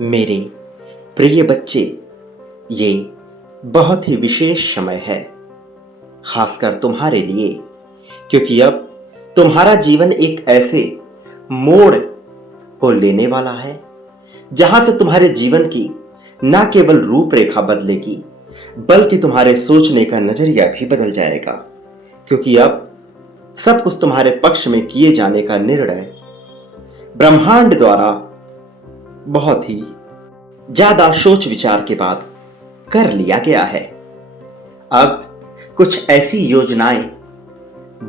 मेरे प्रिय बच्चे, ये बहुत ही विशेष समय है, खासकर तुम्हारे लिए, क्योंकि अब तुम्हारा जीवन एक ऐसे मोड़ को लेने वाला है जहां से तुम्हारे जीवन की न केवल रूपरेखा बदलेगी, बल्कि तुम्हारे सोचने का नजरिया भी बदल जाएगा। क्योंकि अब सब कुछ तुम्हारे पक्ष में किए जाने का निर्णय ब्रह्मांड द्वारा बहुत ही ज्यादा सोच विचार के बाद कर लिया गया है। अब कुछ ऐसी योजनाएं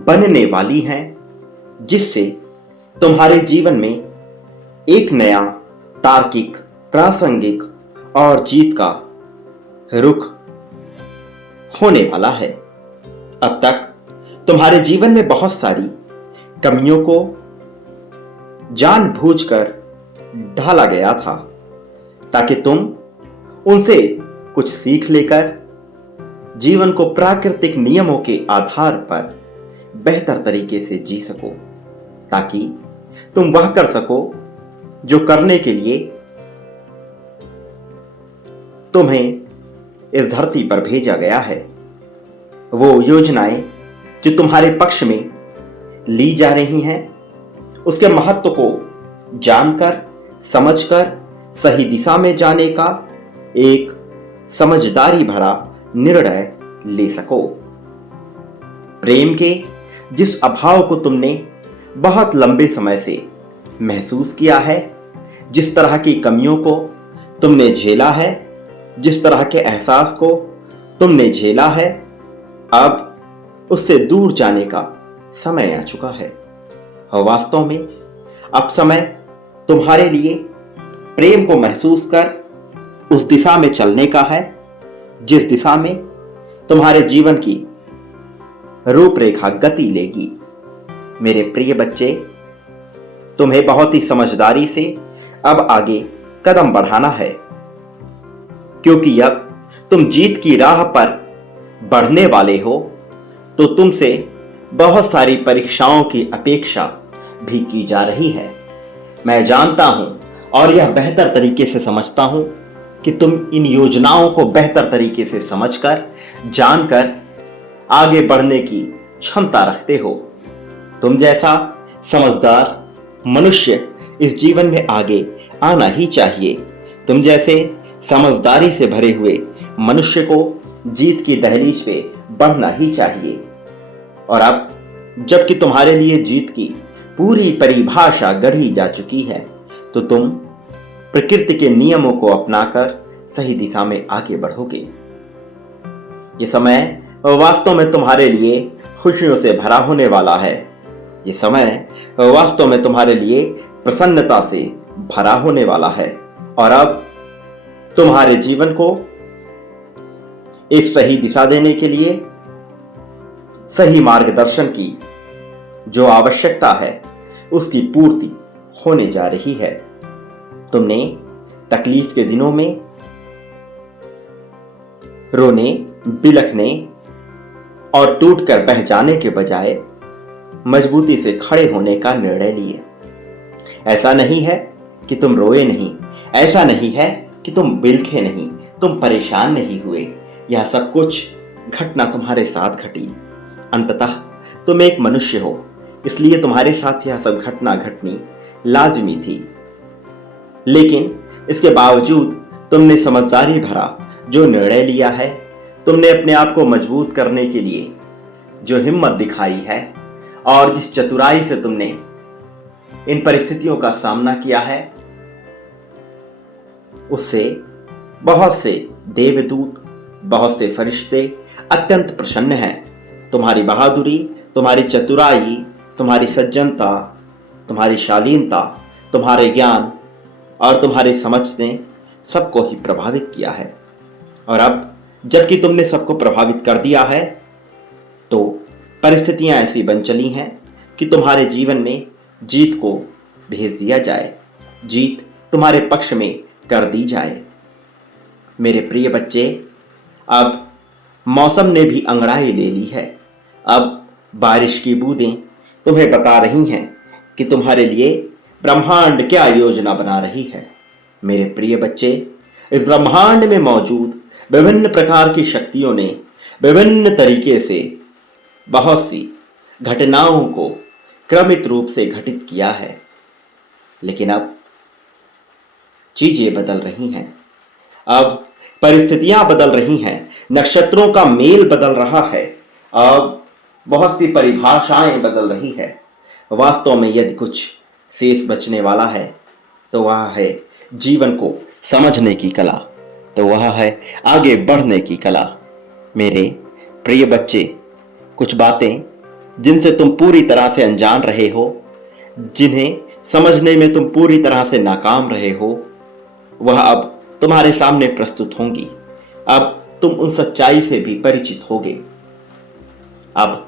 बनने वाली हैं जिससे तुम्हारे जीवन में एक नया तार्किक, प्रासंगिक और जीत का रुख होने वाला है। अब तक तुम्हारे जीवन में बहुत सारी कमियों को जानबूझकर ढाला गया था ताकि तुम उनसे कुछ सीख लेकर जीवन को प्राकृतिक नियमों के आधार पर बेहतर तरीके से जी सको, ताकि तुम वह कर सको जो करने के लिए तुम्हें इस धरती पर भेजा गया है। वो योजनाएं जो तुम्हारे पक्ष में ली जा रही हैं, उसके महत्व को जानकर, समझकर सही दिशा में जाने का एक समझदारी भरा निर्णय ले सको। प्रेम के जिस अभाव को तुमने बहुत लंबे समय से महसूस किया है, जिस तरह की कमियों को तुमने झेला है, जिस तरह के एहसास को तुमने झेला है, अब उससे दूर जाने का समय आ चुका है। और वास्तव में अब समय तुम्हारे लिए प्रेम को महसूस कर उस दिशा में चलने का है जिस दिशा में तुम्हारे जीवन की रूपरेखा गति लेगी। मेरे प्रिय बच्चे, तुम्हें बहुत ही समझदारी से अब आगे कदम बढ़ाना है, क्योंकि अब तुम जीत की राह पर बढ़ने वाले हो, तो तुमसे बहुत सारी परीक्षाओं की अपेक्षा भी की जा रही है। मैं जानता हूं और यह बेहतर तरीके से समझता हूं कि तुम इन योजनाओं को बेहतर तरीके से समझकर, जानकर आगे बढ़ने की क्षमता रखते हो। तुम जैसा समझदार मनुष्य इस जीवन में आगे आना ही चाहिए। तुम जैसे समझदारी से भरे हुए मनुष्य को जीत की दहलीज पे बढ़ना ही चाहिए। और अब जबकि तुम्हारे लिए जीत की पूरी परिभाषा गढ़ी जा चुकी है, तो तुम प्रकृति के नियमों को अपनाकर सही दिशा में आगे बढ़ोगे। ये समय वास्तव में तुम्हारे लिए खुशियों से भरा होने वाला है। ये समय वास्तव में तुम्हारे लिए प्रसन्नता से भरा होने वाला है। और अब तुम्हारे जीवन को एक सही दिशा देने के लिए सही मार्गदर्शन की जो आवश्यकता है, उसकी पूर्ति होने जा रही है। तुमने तकलीफ के दिनों में रोने, बिलखने और टूटकर बह जाने के बजाय मजबूती से खड़े होने का निर्णय लिए। ऐसा नहीं है कि तुम रोए नहीं, ऐसा नहीं है कि तुम बिलखे नहीं, तुम परेशान नहीं हुए। यह सब कुछ घटना तुम्हारे साथ घटी। अंततः तुम एक मनुष्य हो, इसलिए तुम्हारे साथ यह सब घटना घटनी लाजमी थी। लेकिन इसके बावजूद तुमने समझदारी भरा जो निर्णय लिया है, तुमने अपने आप को मजबूत करने के लिए जो हिम्मत दिखाई है और जिस चतुराई से तुमने इन परिस्थितियों का सामना किया है, उससे बहुत से देवदूत, बहुत से फरिश्ते अत्यंत प्रसन्न हैं। तुम्हारी बहादुरी, तुम्हारी चतुराई, तुम्हारी सज्जनता, तुम्हारी शालीनता, तुम्हारे ज्ञान और तुम्हारी समझ ने सबको ही प्रभावित किया है। और अब जबकि तुमने सबको प्रभावित कर दिया है, तो परिस्थितियां ऐसी बन चली हैं कि तुम्हारे जीवन में जीत को भेज दिया जाए, जीत तुम्हारे पक्ष में कर दी जाए। मेरे प्रिय बच्चे, अब मौसम ने भी अंगड़ाई ले ली है। अब बारिश की बूंदें तुम्हें बता रही हैं कि तुम्हारे लिए ब्रह्मांड क्या योजना बना रही है। मेरे प्रिय बच्चे, इस ब्रह्मांड में मौजूद विभिन्न प्रकार की शक्तियों ने विभिन्न तरीके से बहुत सी घटनाओं को क्रमित रूप से घटित किया है। लेकिन अब चीजें बदल रही हैं, अब परिस्थितियां बदल रही हैं, नक्षत्रों का मेल बदल रहा है, अब बहुत सी परिभाषाएं बदल रही है। वास्तव में यदि कुछ शेष बचने वाला है तो वह है जीवन को समझने की कला, तो वह है आगे बढ़ने की कला। मेरे प्रिय बच्चे, कुछ बातें जिनसे तुम पूरी तरह से अनजान रहे हो, जिन्हें समझने में तुम पूरी तरह से नाकाम रहे हो, वह अब तुम्हारे सामने प्रस्तुत होंगी। अब तुम उन सच्चाई से भी परिचित होगे। अब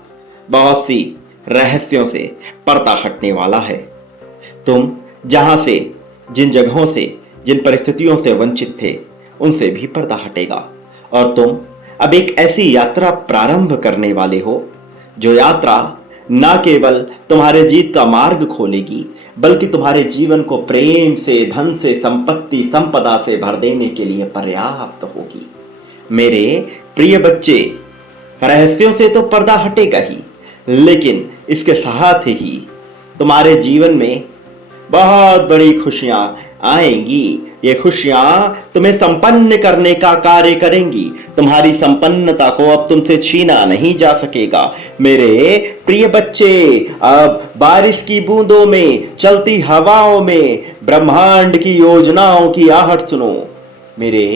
बहुत सी रहस्यों से पर्दा हटने वाला है। तुम जहां से, जिन जगहों से, जिन परिस्थितियों से वंचित थे, उनसे भी पर्दा हटेगा और तुम अब एक ऐसी यात्रा प्रारंभ करने वाले हो जो यात्रा न केवल तुम्हारे जीत का मार्ग खोलेगी, बल्कि तुम्हारे जीवन को प्रेम से, धन से, संपत्ति, संपदा से भर देने के लिए पर्याप्त होगी। मेरे प्रिय बच्चे, रहस्यों से तो पर्दा हटेगा ही, लेकिन इसके साथ ही तुम्हारे जीवन में बहुत बड़ी खुशियां आएंगी। ये खुशियां तुम्हें संपन्न करने का कार्य करेंगी। तुम्हारी संपन्नता को अब तुमसे छीना नहीं जा सकेगा। मेरे प्रिय बच्चे, अब बारिश की बूंदों में, चलती हवाओं में ब्रह्मांड की योजनाओं की आहट सुनो। मेरे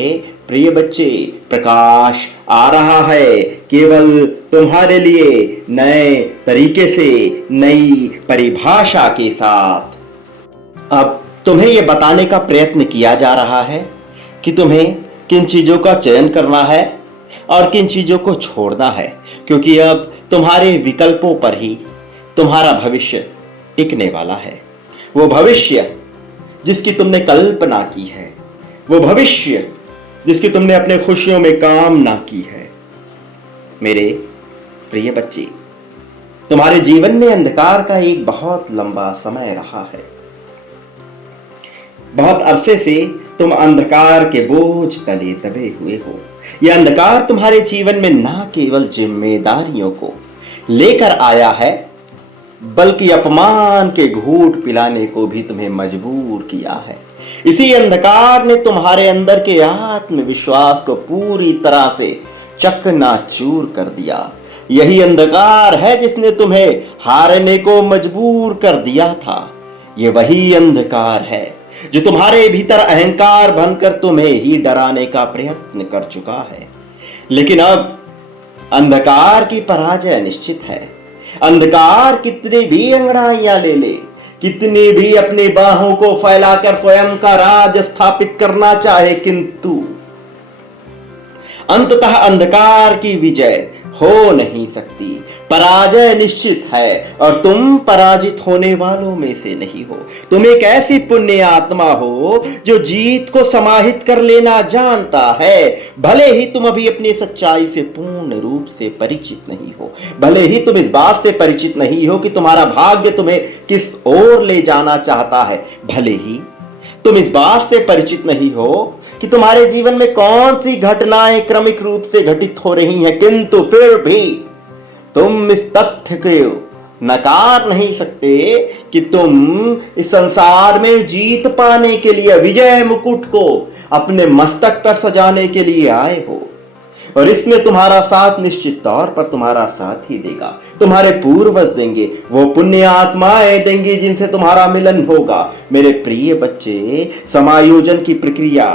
प्रिय बच्चे, प्रकाश आ रहा है, केवल तुम्हारे लिए नए तरीके से, नई परिभाषा के साथ। अब तुम्हें यह बताने का प्रयत्न किया जा रहा है कि तुम्हें किन चीजों का चयन करना है और किन चीजों को छोड़ना है, क्योंकि अब तुम्हारे विकल्पों पर ही तुम्हारा भविष्य टिकने वाला है। वो भविष्य जिसकी तुमने कल्पना की है, वो भविष्य जिसकी तुमने अपने खुशियों में कामना की है। मेरे प्रिय बच्चे, तुम्हारे जीवन में अंधकार का एक बहुत लंबा समय रहा है। बहुत अरसे से तुम अंधकार के बोझ तले दबे हुए हो। यह अंधकार तुम्हारे जीवन में न केवल जिम्मेदारियों को लेकर आया है, बल्कि अपमान के घूंट पिलाने को भी तुम्हें मजबूर किया है। इसी अंधकार ने तुम्हारे अंदर के आत्मविश्वास को पूरी तरह से चकनाचूर कर दिया। यही अंधकार है जिसने तुम्हें हारने को मजबूर कर दिया था। यह वही अंधकार है जो तुम्हारे भीतर अहंकार बनकर तुम्हें ही डराने का प्रयत्न कर चुका है। लेकिन अब अंधकार की पराजय निश्चित है। अंधकार कितनी भी अंगड़ाइयां ले ले, कितनी भी अपनी बाहों को फैलाकर स्वयं का राज स्थापित करना चाहे, किंतु अंततः अंधकार की विजय हो नहीं सकती। पराजय निश्चित है और तुम पराजित होने वालों में से नहीं हो। तुम एक ऐसी पुण्य आत्मा हो जो जीत को समाहित कर लेना जानता है। भले ही तुम अभी अपनी सच्चाई से पूर्ण रूप से परिचित नहीं हो, भले ही तुम इस बात से परिचित नहीं हो कि तुम्हारा भाग्य तुम्हें किस ओर ले जाना चाहता है, भले ही तुम इस बात से परिचित नहीं हो कि तुम्हारे जीवन में कौन सी घटनाएं क्रमिक रूप से घटित हो रही हैं, किंतु फिर भी तुम इस तथ्य को नकार नहीं सकते कि तुम इस संसार में जीत पाने के लिए, विजय मुकुट को अपने मस्तक पर सजाने के लिए आए हो। और इसमें तुम्हारा साथ निश्चित तौर पर तुम्हारा साथ ही देगा। तुम्हारे पूर्वज देंगे, वो पुण्य आत्माएं देंगी जिनसे तुम्हारा मिलन होगा। मेरे प्रिय बच्चे, समायोजन की प्रक्रिया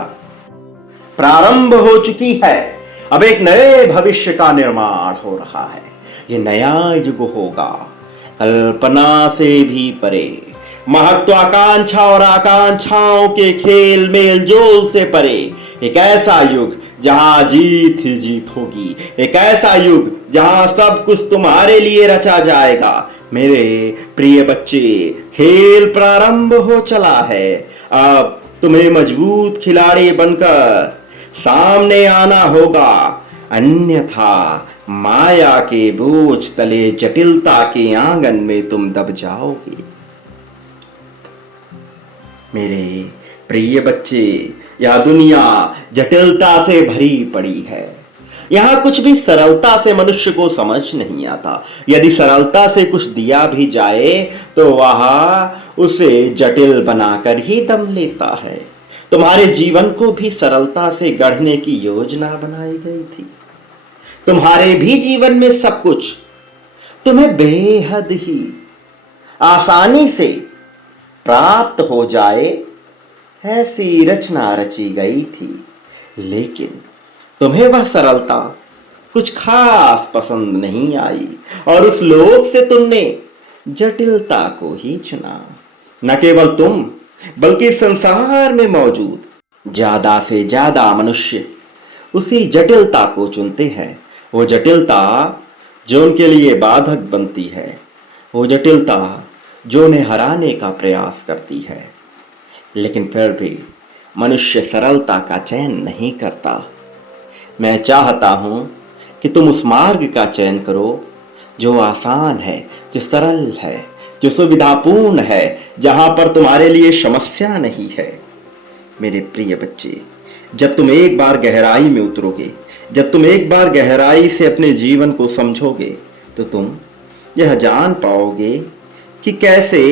प्रारंभ हो चुकी है। अब एक नए भविष्य का निर्माण हो रहा है। ये नया युग होगा कल्पना से भी परे, महत्वाकांक्षा और आकांक्षाओं के खेल मेल जोल से परे। एक ऐसा युग जहां जीत ही जीत होगी, एक ऐसा युग जहां सब कुछ तुम्हारे लिए रचा जाएगा। मेरे प्रिय बच्चे, खेल प्रारंभ हो चला है। अब तुम्हें मजबूत खिलाड़ी बनकर सामने आना होगा, अन्यथा माया के बोझ तले जटिलता के आंगन में तुम दब जाओगे। मेरे प्रिय बच्चे, यह दुनिया जटिलता से भरी पड़ी है। यहां कुछ भी सरलता से मनुष्य को समझ नहीं आता। यदि सरलता से कुछ दिया भी जाए तो वह उसे जटिल बनाकर ही दम लेता है। तुम्हारे जीवन को भी सरलता से गढ़ने की योजना बनाई गई थी। तुम्हारे भी जीवन में सब कुछ तुम्हें बेहद ही आसानी से प्राप्त हो जाए, ऐसी रचना रची गई थी। लेकिन तुम्हें वह सरलता कुछ खास पसंद नहीं आई और उस लोक से तुमने जटिलता को ही चुना। न केवल तुम बल्कि संसार में मौजूद ज्यादा से ज्यादा मनुष्य उसी जटिलता को चुनते हैं। वो जटिलता जो उनके लिए बाधक बनती है, वो जटिलता जो उन्हें हराने का प्रयास करती है। लेकिन फिर भी मनुष्य सरलता का चयन नहीं करता। मैं चाहता हूं कि तुम उस मार्ग का चयन करो जो आसान है, जो सरल है, जो सुविधापूर्ण है, जहां पर तुम्हारे लिए समस्या नहीं है। मेरे प्रिय बच्चे, जब तुम एक बार गहराई में उतरोगे, जब तुम एक बार गहराई से अपने जीवन को समझोगे, तो तुम यह जान पाओगे कि कैसे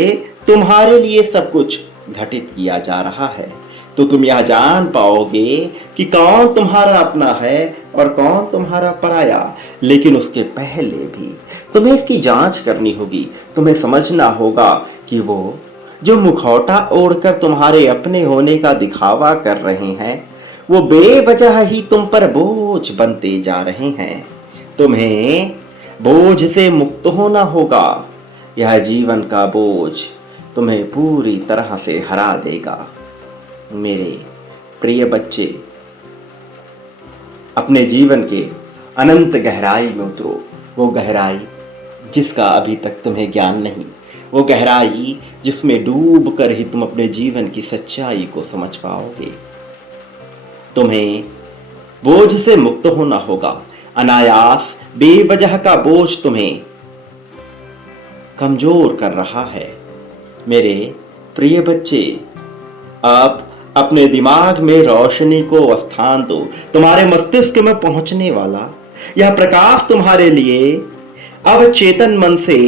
तुम्हारे लिए सब कुछ घटित किया जा रहा है। तो तुम यह जान पाओगे कि कौन तुम्हारा अपना है और कौन तुम्हारा पराया। लेकिन उसके पहले भी तुम्हें इसकी जांच करनी होगी। तुम्हें समझना होगा कि वो जो मुखौटा ओढ़कर तुम्हारे अपने होने का दिखावा कर रहे हैं, वो बेवजह ही तुम पर बोझ बनते जा रहे हैं। तुम्हें बोझ से मुक्त होना होगा। यह जीवन का बोझ तुम्हें पूरी तरह से हरा देगा। मेरे प्रिय बच्चे, अपने जीवन के अनंत गहराई में उतरो। वो गहराई जिसका अभी तक तुम्हें ज्ञान नहीं, वो गहराई जिसमें डूब कर ही तुम अपने जीवन की सच्चाई को समझ पाओगे। तुम्हें बोझ से मुक्त होना होगा। अनायास बेवजह का बोझ तुम्हें कमजोर कर रहा है। मेरे प्रिय बच्चे, आप अपने दिमाग में रोशनी को स्थान दो। तुम्हारे मस्तिष्क में पहुंचने वाला यह प्रकाश तुम्हारे लिए अवचेतन मन से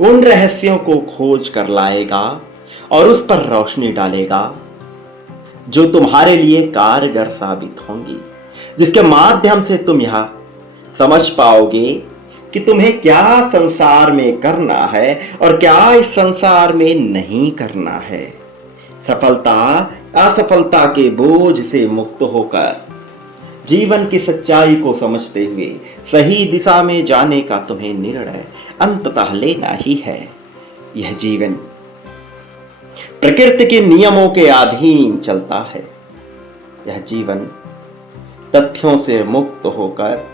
उन रहस्यों को खोज कर लाएगा और उस पर रोशनी डालेगा जो तुम्हारे लिए कारगर साबित होंगी, जिसके माध्यम से तुम यह समझ पाओगे कि तुम्हें क्या संसार में करना है और क्या इस संसार में नहीं करना है। सफलता असफलता के बोझ से मुक्त होकर जीवन की सच्चाई को समझते हुए सही दिशा में जाने का तुम्हें निर्णय अंततः लेना ही है। यह जीवन प्रकृति के नियमों के अधीन चलता है। यह जीवन तथ्यों से मुक्त होकर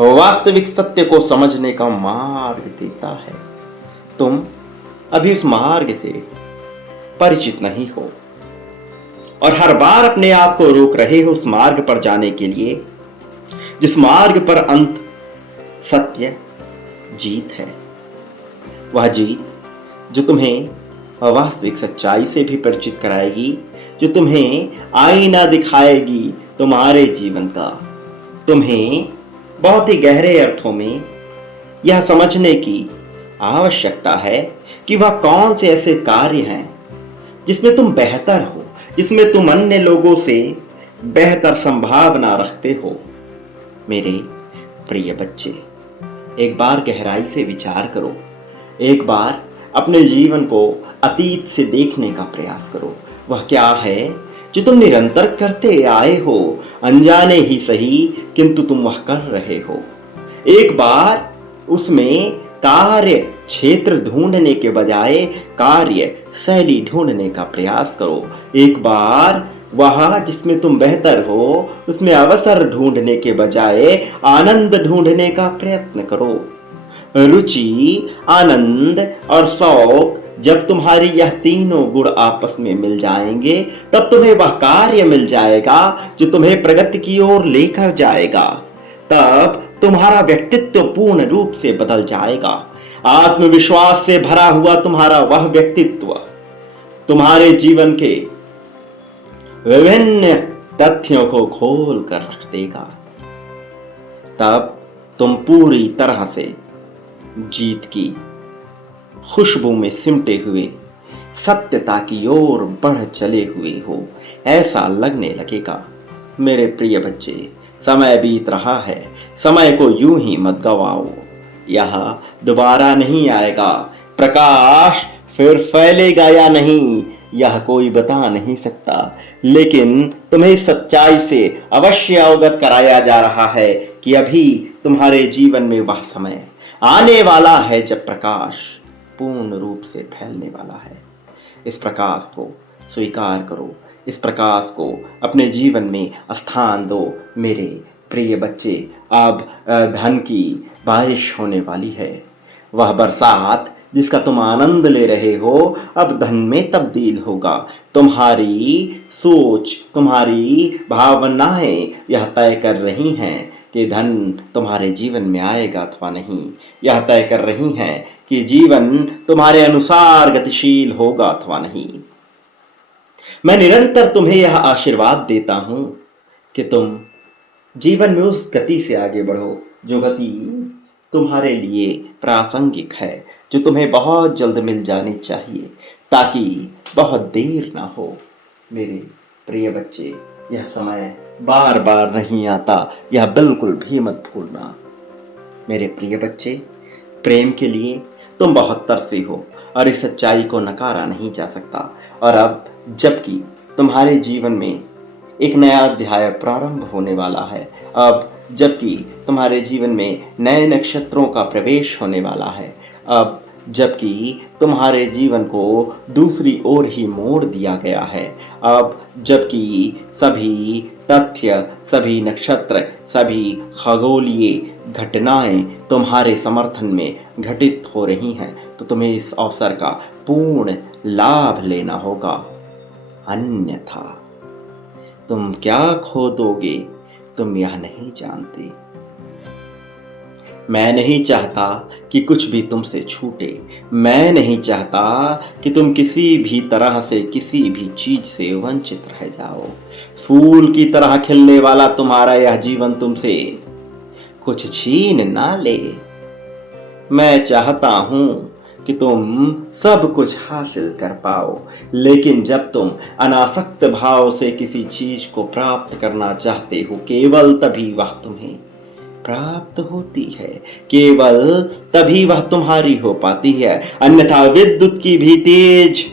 वास्तविक सत्य को समझने का मार्ग देता है। तुम अभी उस मार्ग से परिचित नहीं हो और हर बार अपने आप को रोक रहे हो उस मार्ग पर जाने के लिए जिस मार्ग पर अंत सत्य जीत है। वह जीत जो तुम्हें वास्तविक सच्चाई से भी परिचित कराएगी, जो तुम्हें आईना दिखाएगी तुम्हारे जीवन का। तुम्हें बहुत ही गहरे अर्थों में यह समझने की आवश्यकता है कि वह कौन से ऐसे कार्य हैं जिसमें तुम बेहतर हो, जिसमें तुम अन्य लोगों से बेहतर संभावना रखते हो। मेरे प्रिय बच्चे, एक बार गहराई से विचार करो। एक बार अपने जीवन को अतीत से देखने का प्रयास करो। वह क्या है जो तुम निरंतर करते आए हो, अनजाने ही सही, किंतु तुम वह कर रहे हो। एक बार उसमें कार्य क्षेत्र ढूंढने के बजाय कार्य शैली ढूंढने का प्रयास करो। एक बार वह जिसमें तुम बेहतर हो उसमें अवसर ढूंढने के बजाय आनंद ढूंढने का प्रयत्न करो। रुचि, आनंद और शौक जब तुम्हारी यह तीनों गुण आपस में मिल जाएंगे, तब तुम्हें वह कार्य मिल जाएगा जो तुम्हें प्रगति की ओर लेकर जाएगा। तब तुम्हारा व्यक्तित्व पूर्ण रूप से बदल जाएगा। आत्मविश्वास से भरा हुआ तुम्हारा वह व्यक्तित्व तुम्हारे जीवन के विभिन्न तथ्यों को खोल कर रख देगा। तब तुम पूरी तरह से जीत की खुशबू में सिमटे हुए सत्यता की ओर बढ़ चले हुए हो, ऐसा लगने लगेगा। मेरे प्रिय बच्चे, समय बीत रहा है, समय को यूं ही मत गवाओ। यह दोबारा नहीं आएगा। प्रकाश फिर फैलेगा या नहीं, यह कोई बता नहीं सकता, लेकिन तुम्हें सच्चाई से अवश्य अवगत कराया जा रहा है कि अभी तुम्हारे जीवन में वह समय आने वाला है जब प्रकाश पूर्ण रूप से फैलने वाला है। इस प्रकाश को स्वीकार करो, इस प्रकाश को अपने जीवन में स्थान दो। मेरे प्रिय बच्चे, अब धन की बारिश होने वाली है। वह बरसात जिसका तुम आनंद ले रहे हो अब धन में तब्दील होगा। तुम्हारी सोच, तुम्हारी भावनाएं यह तय कर रही हैं कि धन तुम्हारे जीवन में आएगा अथवा नहीं। यह तय कर रही हैं कि जीवन तुम्हारे अनुसार गतिशील होगा अथवा नहीं। मैं निरंतर तुम्हें यह आशीर्वाद देता हूं कि तुम जीवन में उस गति से आगे बढ़ो जो गति तुम्हारे लिए प्रासंगिक है, जो तुम्हें बहुत जल्द मिल जानी चाहिए, ताकि बहुत देर ना हो। मेरे प्रिय बच्चे, यह समय बार बार नहीं आता, यह बिल्कुल भी मत भूलना। मेरे प्रिय बच्चे, प्रेम के लिए तुम बहुत तरसे हो और इस सच्चाई को नकारा नहीं जा सकता। और अब जबकि तुम्हारे जीवन में एक नया अध्याय प्रारंभ होने वाला है, अब जबकि तुम्हारे जीवन में नए नक्षत्रों का प्रवेश होने वाला है, अब जबकि तुम्हारे जीवन को दूसरी ओर ही मोड़ दिया गया है, अब जबकि सभी तथ्य, सभी नक्षत्र, सभी खगोलीय घटनाएं तुम्हारे समर्थन में घटित हो रही हैं, तो तुम्हें इस अवसर का पूर्ण लाभ लेना होगा। अन्यथा तुम क्या खो दोगे, तुम यह नहीं जानते। मैं नहीं चाहता कि कुछ भी तुमसे छूटे। मैं नहीं चाहता कि तुम किसी भी तरह से, किसी भी चीज से वंचित रह जाओ। फूल की तरह खिलने वाला तुम्हारा यह जीवन तुमसे कुछ छीन ना ले। मैं चाहता हूं कि तुम सब कुछ हासिल कर पाओ, लेकिन जब तुम अनासक्त भाव से किसी चीज को प्राप्त करना चाहते हो, केवल तभी वह तुम्हें प्राप्त होती है, केवल तभी वह तुम्हारी हो पाती है। अन्यथा विद्युत की भी तेज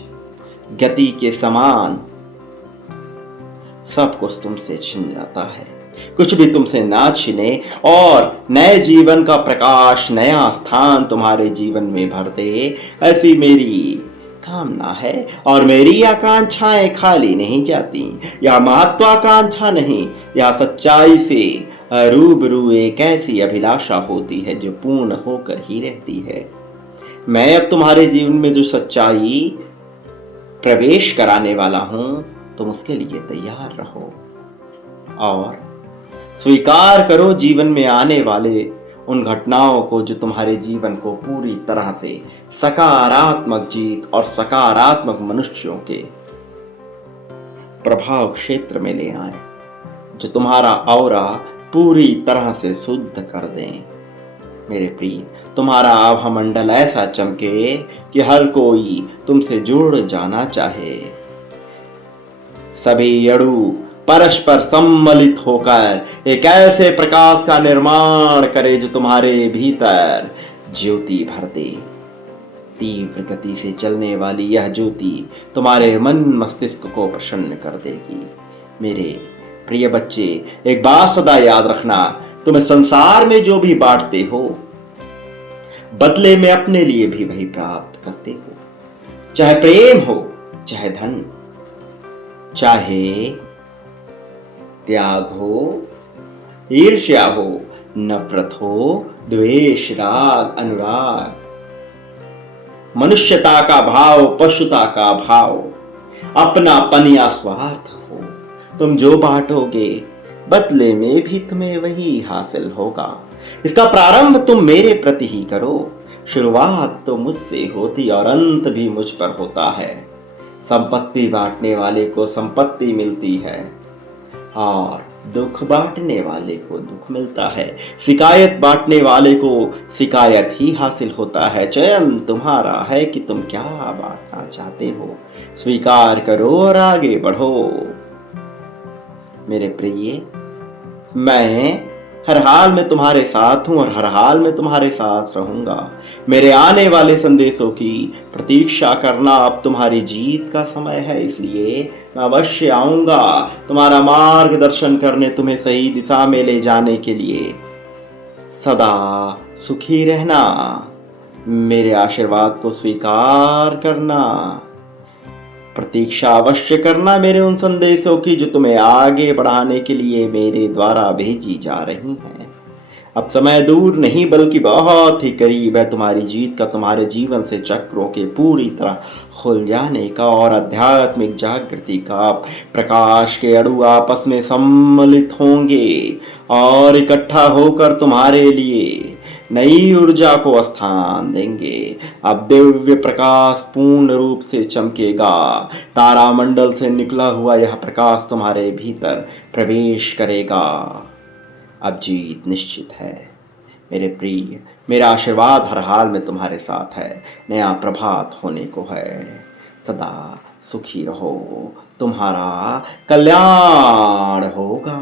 गति के समान सब कुछ तुमसे छिन जाता है। कुछ भी तुमसे ना छिने और नए जीवन का प्रकाश, नया स्थान तुम्हारे जीवन में भर दे, ऐसी मेरी कामना है। और मेरी आकांक्षाएं खाली नहीं जाती। यह महत्वाकांक्षा नहीं, यह सच्चाई से रूबरू एक ऐसी अभिलाषा होती है जो पूर्ण होकर ही रहती है। मैं अब तुम्हारे जीवन में जो सच्चाई प्रवेश कराने वाला हूं, तुम उसके लिए तैयार रहो और स्वीकार करो जीवन में आने वाले उन घटनाओं को जो तुम्हारे जीवन को पूरी तरह से सकारात्मक जीत और सकारात्मक मनुष्यों के प्रभाव क्षेत्र में ले आए, जो तुम्हारा ऑरा पूरी तरह से शुद्ध कर दें। मेरे प्रिय, तुम्हारा आभा मंडल ऐसा चमके कि हर कोई तुमसे जुड़ जाना चाहे। सभी अणु परस्पर सम्मिलित होकर एक ऐसे प्रकाश का निर्माण करे जो तुम्हारे भीतर ज्योति भर दे। तीव्र गति से चलने वाली यह ज्योति तुम्हारे मन मस्तिष्क को प्रसन्न कर देगी। मेरे प्रिय बच्चे, एक बात सदा याद रखना, तुम संसार में जो भी बांटते हो, बदले में अपने लिए भी वही प्राप्त करते हो। चाहे प्रेम हो, चाहे धन, चाहे त्याग हो, ईर्ष्या हो, नफरत हो, द्वेष, राग, अनुराग, मनुष्यता का भाव, पशुता का भाव, अपनापन या स्वार्थ हो, तुम जो बांटोगे बदले में भी तुम्हें वही हासिल होगा। इसका प्रारंभ तुम मेरे प्रति ही करो। शुरुआत तो मुझसे होती और अंत भी मुझ पर होता है। संपत्ति बांटने वाले को संपत्ति मिलती है और दुख बांटने वाले को दुख मिलता है। शिकायत बांटने वाले को शिकायत ही हासिल होता है। चयन तुम्हारा है कि तुम क्या बांटना चाहते हो। स्वीकार करो और आगे बढ़ो। मेरे प्रिय, मैं हर हाल में तुम्हारे साथ हूं और हर हाल में तुम्हारे साथ रहूंगा। मेरे आने वाले संदेशों की प्रतीक्षा करना। अब तुम्हारी जीत का समय है, इसलिए मैं अवश्य आऊंगा तुम्हारा मार्गदर्शन करने, तुम्हें सही दिशा में ले जाने के लिए। सदा सुखी रहना, मेरे आशीर्वाद को स्वीकार करना, प्रतीक्षा अवश्य करना मेरे उन संदेशों की जो तुम्हें आगे बढ़ाने के लिए मेरे द्वारा भेजी जा रही हैं। अब समय दूर नहीं बल्कि बहुत ही करीब है तुम्हारी जीत का, तुम्हारे जीवन से चक्रों के पूरी तरह खुल जाने का और आध्यात्मिक जागृति का। प्रकाश के अणु आपस में सम्मिलित होंगे और इकट्ठा होकर तुम्हारे लिए नई ऊर्जा को स्थान देंगे। अब दिव्य प्रकाश पूर्ण रूप से चमकेगा। तारामंडल से निकला हुआ यह प्रकाश तुम्हारे भीतर प्रवेश करेगा। अब जीत निश्चित है मेरे प्रिय। मेरा आशीर्वाद हर हाल में तुम्हारे साथ है। नया प्रभात होने को है। सदा सुखी रहो, तुम्हारा कल्याण होगा।